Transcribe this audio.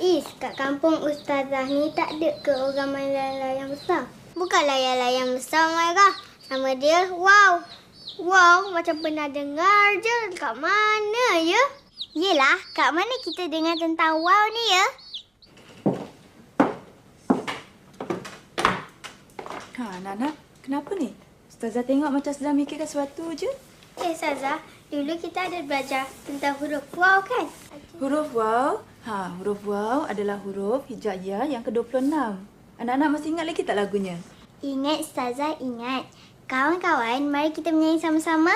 Is, kat kampung Ustazah ni tak ada ke orang main layang-layang besar? Bukan layang-layang besar, Maira. Sama dia, wow. Wow, macam pernah dengar je. Kat mana ya? Yelah, kat mana kita dengar tentang wow ni ya? Ha, anak-anak, kenapa ni? Ustazah tengok macam sedang mikirkan sesuatu je. Eh, Ustazah, dulu kita ada belajar tentang huruf wow kan? Huruf waw. Ha, huruf waw adalah huruf hijaiyah yang ke-26. Anak-anak masih ingat lagi tak lagunya? Ingat, Ustazah, ingat. Kawan-kawan, mari kita menyanyi sama-sama.